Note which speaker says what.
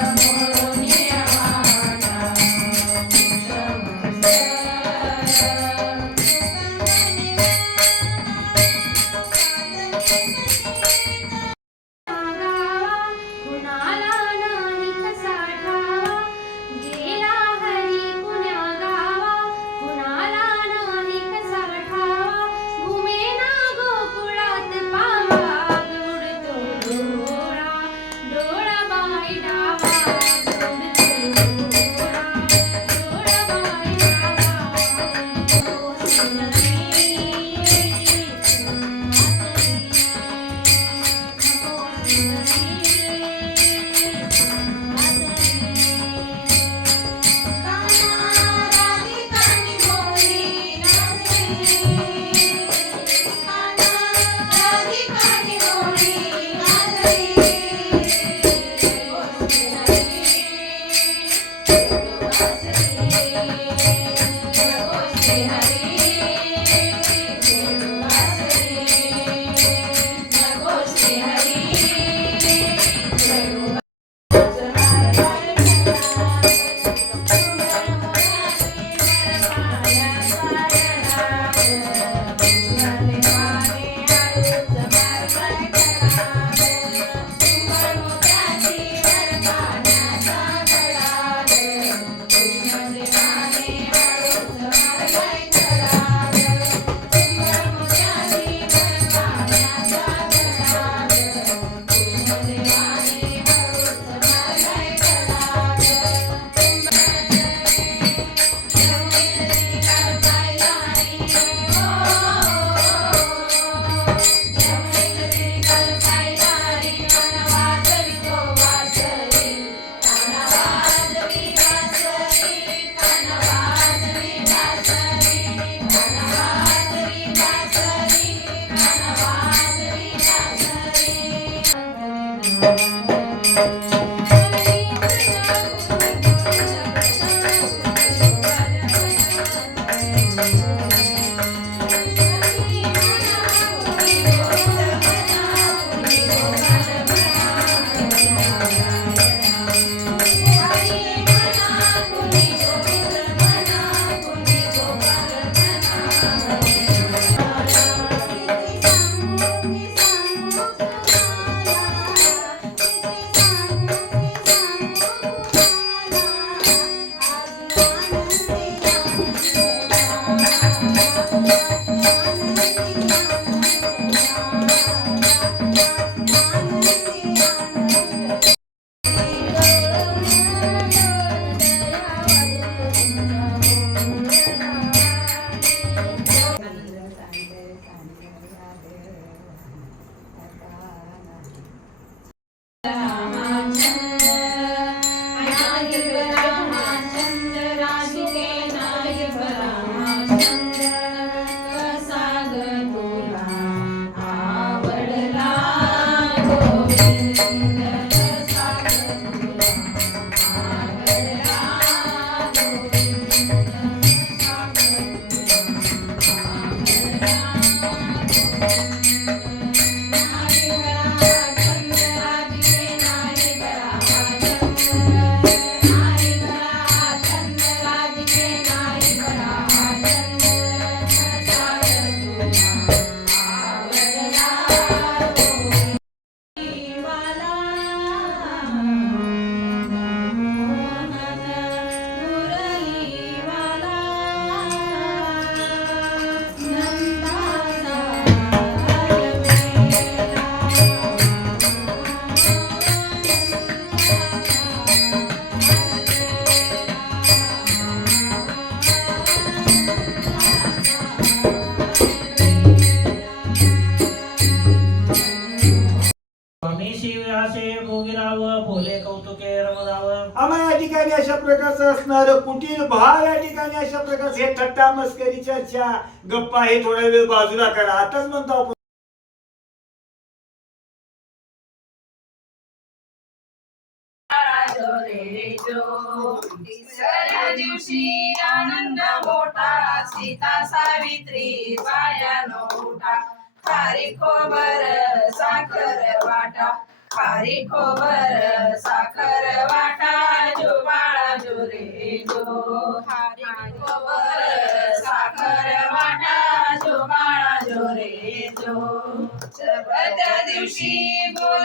Speaker 1: Música भोगीराव भोले कौतुके रमदाव.
Speaker 2: आम्हा या ठिकाणी अशा प्रकारचं असणार कुटील भाव या ठिकाणी अशा प्रकारचे हे थट्टा मस्करी चर्चा गप्पा हे थोडा वेळ बाजूला करा. आताच म्हणतो आपण.
Speaker 3: तिसऱ्या दिवशी आनंद मोठा सीता सावित्री बाया नोटा खारी खोबर साखर वाटा.
Speaker 1: खारी खोबर साखर वाटा जुबाळा जुरे जो. खारी खोबर साखर वाटा जुबाळा बाळा जो. रे त्या दिवशी बोल